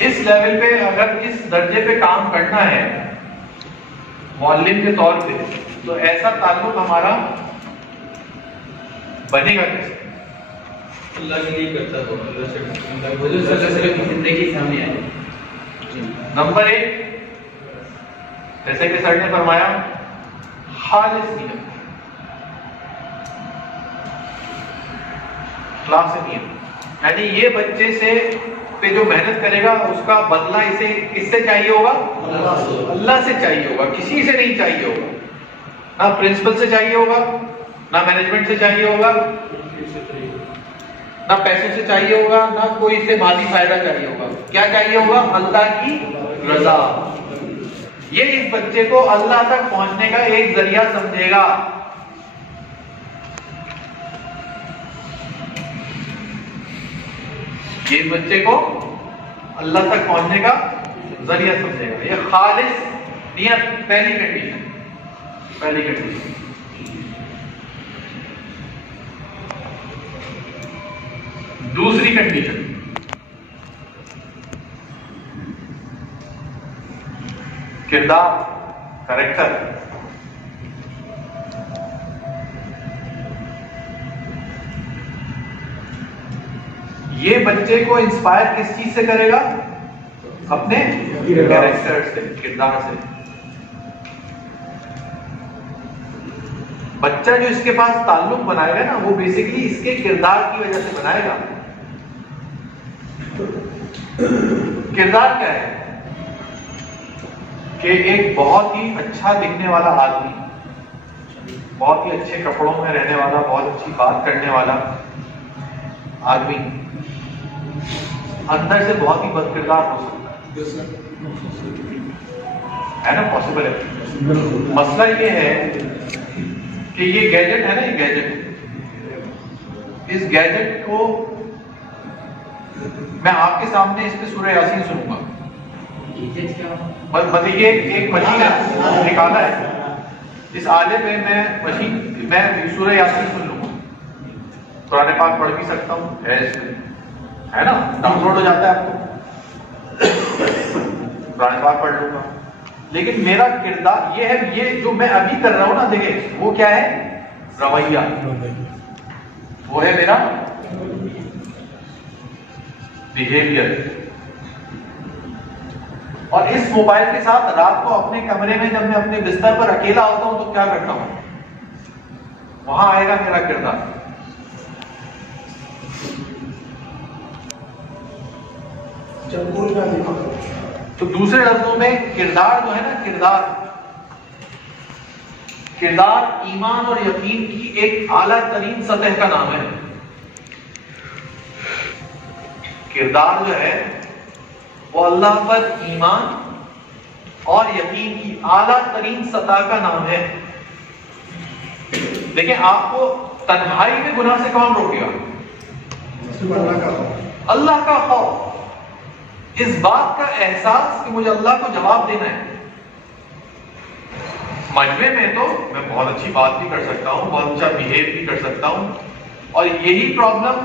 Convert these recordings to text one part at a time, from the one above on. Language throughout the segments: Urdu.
اس لیول پہ اگر اس درجے پہ کام کرنا ہے معلم کے طور پہ، تو ایسا تعلق ہمارا بنے گا کیسے؟ اللہ کے لیے کرتا تو اللہ سے حضور صلی اللہ علیہ وسلم کی زندگی سامنے آئی۔ نمبر 1، جیسے کہ سر نے فرمایا، خالص نیت، اخلاص نیت، یعنی یہ بچے سے پہ جو محنت کرے گا اس کا بدلہ اسے کس سے چاہیے ہوگا؟ اللہ سے چاہیے ہوگا، کسی سے نہیں چاہیے ہوگا، نہ پرنسپل سے چاہیے ہوگا، نہ مینجمنٹ سے چاہیے ہوگا، نہ پیسے سے چاہیے ہوگا، نہ کوئی سے مالی فائدہ چاہیے ہوگا۔ کیا چاہیے ہوگا؟ اللہ کی رضا۔ یہ اس بچے کو اللہ تک پہنچنے کا ایک ذریعہ سمجھے گا۔ یہ اس بچے کو اللہ تک پہنچنے کا ذریعہ سمجھے گا۔ یہ خالص نیت پہلی کنڈیشن۔ دوسری کنڈیشن، کردار، کریکٹر۔ یہ بچے کو انسپائر کس چیز سے کرے گا؟ اپنے کریکٹر سے، کردار سے۔ بچہ جو اس کے پاس تعلق بنائے گا نا، وہ بیسیکلی اس کے کردار کی وجہ سے بنائے گا۔ کردار کیا ہے؟ کہ ایک بہت ہی اچھا دکھنے والا آدمی، بہت ہی اچھے کپڑوں میں رہنے والا، بہت اچھی بات کرنے والا آدمی اندر سے بہت ہی بد کردار ہو سکتا ہے نا؟ پاسبل ہے۔ مسئلہ یہ ہے کہ یہ گیجٹ ہے نا، یہ گیجٹ، اس گیجٹ کو میں آپ کے سامنے اس پہ سورہ یاسین سنوں گا، بس یہ ایک مشین ہے نکالا ہے، اس آلے پہ میں سورہ یاسین سن لوں گا، قرآن پاک پڑھ بھی سکتا ہوں، ہے نا، ڈاؤن لوڈ ہو جاتا ہے آپ کو، قرآن پاک پڑھ لوں گا، لیکن میرا کردار یہ ہے، یہ جو میں ابھی کر رہا ہوں نا، دیکھیں وہ کیا ہے؟ رویہ، وہ ہے میرا بیہیویئر۔ اور اس موبائل کے ساتھ رات کو اپنے کمرے میں جب میں اپنے بستر پر اکیلا ہوتا ہوں تو کیا کرتا ہوں؟ وہاں آئے گا میرا کردار۔ تو دوسرے لفظوں میں کردار جو ہے نا، کردار ایمان اور یقین کی ایک اعلیٰ ترین سطح کا نام ہے۔ کردار جو ہے وہ اللہ پر ایمان اور یقین کی اعلیٰ ترین سطح کا نام ہے۔ دیکھیں، آپ کو تنہائی میں گناہ سے کون روکے گا؟ اللہ کا خوف، اس بات کا احساس کہ مجھے اللہ کو جواب دینا ہے۔ مجمع میں تو میں بہت اچھی بات بھی کر سکتا ہوں، بہت اچھا بیہیو بھی کر سکتا ہوں، اور یہی پرابلم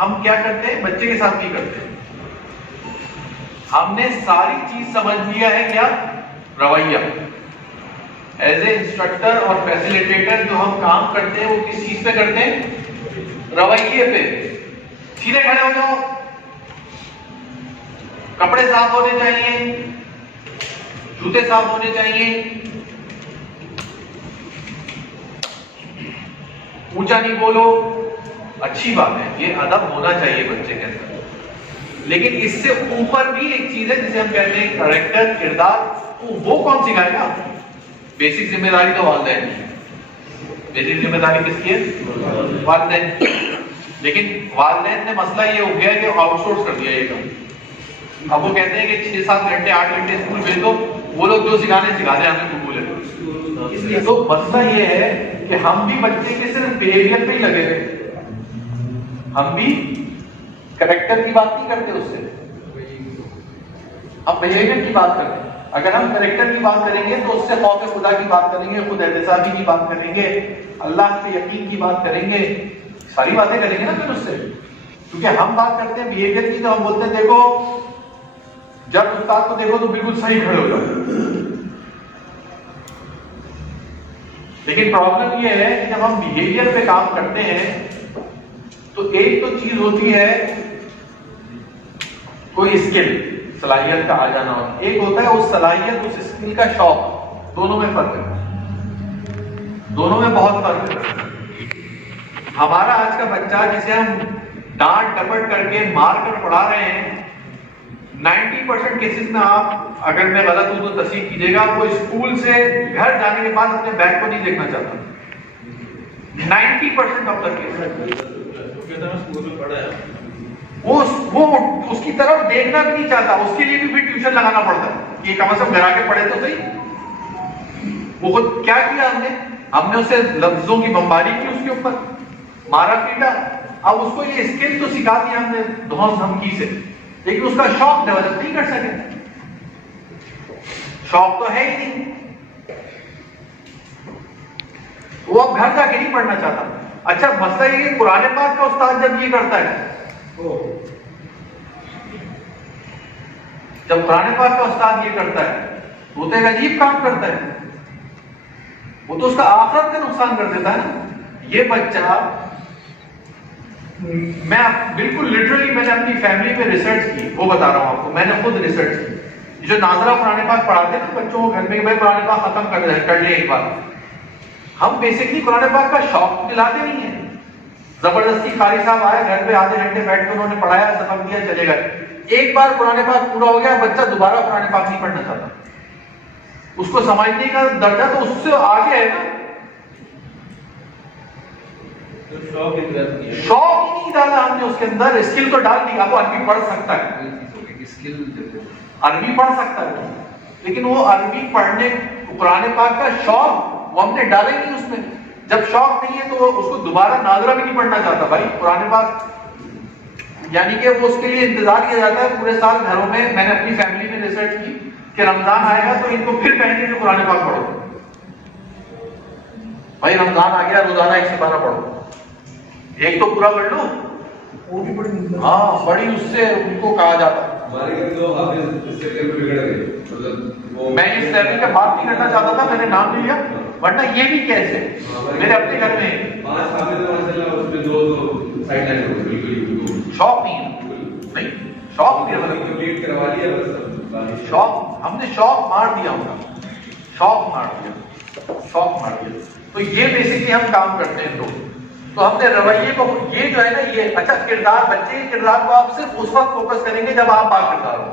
ہم کیا کرتے ہیں؟ بچے کے ساتھ بھی کرتے ہیں۔ ہم نے ساری چیز سمجھ لیا ہے، کیا؟ رویہ۔ ایز اے انسٹرکٹر اور فیسیلیٹیٹر جو ہم کام کرتے ہیں وہ کس چیز پہ کرتے ہیں؟ رویے پہ۔ سیدھے کھڑے ہو جاؤ، کپڑے صاف ہونے چاہیے، جوتے صاف ہونے چاہیے، اونچا نہیں بولو، اچھی بات ہے، یہ ادب ہونا چاہیے بچے کے اندر۔ لیکن اس سے اوپر بھی ایک چیز ہے جسے ہم کہتے ہیں کریکٹر، کردار۔ وہ کون سکھائے گا؟ بیسک ذمہ داری تو والدین کی۔ بیسک ذمہ داری کس کی ہے؟ والدین کی۔ لیکن والدین نے مسئلہ یہ ہو گیا کہ آؤٹ سورس کر دیا یہ کام۔ اب وہ کہتے ہیں کہ 6-7 گھنٹے 8 گھنٹے اسکول بھیج دو، وہ لوگ جو سکھانے ہمیں قبول ہے۔ اس لیے تو مسئلہ یہ ہے کہ ہم بھی بچے کے صرف بیہیویئر پہ ہی لگے ہوئے، ہم بھی کریکٹر کی بات نہیں کرتے، اس سے ہم بیہیویئر کی بات کرتے ہیں۔ اگر ہم کریکٹر کی بات کریں گے تو اس سے خوف خدا کی بات کریں گے، خود احتسابی کی بات کریں گے، اللہ پہ یقین کی بات کریں گے، ساری باتیں کریں گے نا پھر اس سے۔ کیونکہ ہم بات کرتے ہیں بیہیویئر کی، تو ہم بولتے ہیں دیکھو جب استاد کو دیکھو تو بالکل صحیح کھڑے ہو جاؤ. لیکن پرابلم یہ ہے کہ جب ہم بیہیویئر پہ کام کرتے ہیں تو ایک تو چیز ہوتی ہے کوئی اسکل صلاحیت کا آ جانا ہوتا ہے، ایک ہوتا ہے اس صلاحیت اس اسکل کا شوق. دونوں میں فرق ہے، دونوں میں بہت فرق ہے. ہمارا آج کا بچہ جسے ہم ڈانٹ ڈپٹ کر کے مار کر پڑھا رہے ہیں، 90% کیسز میں آپ اگر میں غلط ہوں تو تصحیح کیجیے گا، وہ اسکول سے گھر جانے کے بعد اپنے بیگ کو نہیں دیکھنا چاہتا. 90% آف دا کیس وہ اس کی طرف دیکھنا بھی نہیں چاہتا. اس کے لیے بھی پھر ٹیوشن لگانا پڑتا ہے کہ کم از کم گھر آ کے پڑھے تو صحیح. وہ خود کیا کیا ہم نے اسے لفظوں کی بمباری کی، اس کے اوپر مارا پیٹا. اب اس کو یہ اسکل تو سکھا دیا ہم نے دھونس دھمکی سے، لیکن اس کا شوق ڈیولپ نہیں کر سکے. شوق تو ہے ہی نہیں، وہ اب گھر جا کے نہیں پڑھنا چاہتا. اچھا مسئلہ یہ کہ قرآن پاک کا استاد جب یہ کرتا ہے، جب قرآن پاک کا استاد یہ کرتا ہے وہ تو ایک عجیب کام کرتا ہے. وہ تو اس کا آخرت کا نقصان کر دیتا ہے نا. یہ بچہ، میں بالکل لٹرلی میں نے اپنی فیملی پہ ریسرچ کی، وہ بتا رہا ہوں آپ کو، میں نے خود ریسرچ کی. جو ناظرہ قرآن پاک پڑھاتے ہیں نا بچوں کو گھر میں، بھائی قرآن پاک ختم کر لیں ایک بار. ہم بیسکلی قرآن پاک کا شوق دلاتے نہیں ہیں. زبردستی قاری صاحب آئے گھر پہ آدھے گھنٹے بیٹھ کے انہوں نے پڑھایا، سبق دیا، چلے گئے. ایک بار قرآن پاک پورا ہو گیا، بچہ دوبارہ قرآن پاک نہیں پڑھنا چاہتا. اس کو سمجھنے کا درجہ تو اس سے آگے ہے نا. شوق ہی نہیں ڈالا ہم نے اس کے اندر. اسکل تو ڈال دی، وہ عربی پڑھ سکتا ہے، عربی پڑھ سکتا ہے، لیکن وہ عربی پڑھنے قرآن پاک کا شوق وہ ہم نے ڈالے نہیں اس میں. جب شوق نہیں ہے تو اس کو دوبارہ ناظرہ بھی نہیں پڑھنا چاہتا. بھائی قرآن پاک یعنی کہ وہ اس کے لیے انتظار کیا جاتا ہے پورے سال گھروں میں. میں نے اپنی فیملی میں ریسرچ کی کہ رمضان آئے گا تو ان کو پھر کہیں گے کہ قرآن پاک پڑھو. بھائی رمضان آ گیا، روزانہ 1 سپارہ پڑھو، ایک تو پورا کر لو. ہاں بڑی اس سے ان کو کہا جاتا ہے. میں اس سیلری کا بات نہیں کرنا چاہتا تھا، میں نے نام لیا، ورنہ یہ بھی کیسے میرے اپنے گھر میں شوق نہیں شوق شوق ہم نے شوق مار دیا ان کا، شوق مار دیا. تو یہ بیسکلی ہم کام کرتے ہیں. تو ہم نے رویے کو، یہ جو ہے نا، یہ اچھا کردار، بچے کے کردار کو آپ صرف اس وقت فوکس کریں گے جب آپ با کردار ہو.